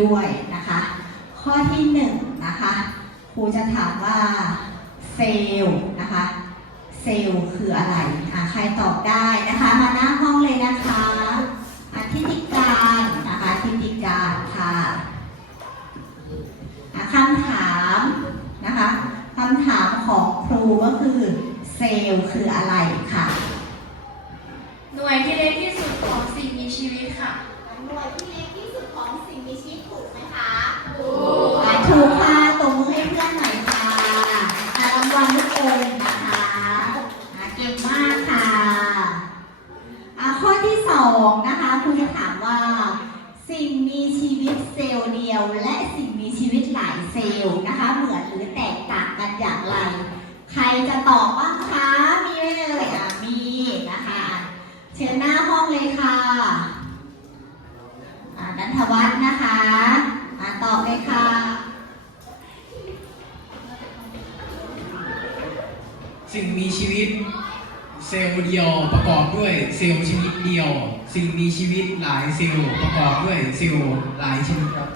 ด้วยนะคะ ข้อที่หนึ่งนะคะครูจะถามว่าเซลล์นะคะเซลล์คืออะไรอะใครตอบได้นะคะมาหน้าห้องเลยนะคะอธิติการนะคะอธิติการค่ะอะคำถามนะคะคำถามของครูก็คือเซลล์คืออะไรค่ะ หน่วยที่เล็กที่สุดของสิ่งมีชีวิตค่ะ หน่วย องนะคะครูจะถามว่า สิ่งมีชีวิตเซลล์เดียว และสิ่งมีชีวิตหลายเซลล์นะคะ เหมือนหรือแตกต่างกันอย่างไร ใครจะตอบบ้างคะ มีไหมเอ่ยอะมีนะคะ เชิญหน้าห้องเลยค่ะนันทวัฒน์นะคะอะตอบเลยค่ะสิ่งมีชีวิต เซลล์เดียวประกอบด้วยเซลล์ชนิดเดียว สิ่งมีชีวิตหลายเซลล์ประกอบด้วยเซลล์หลายชนิดครับ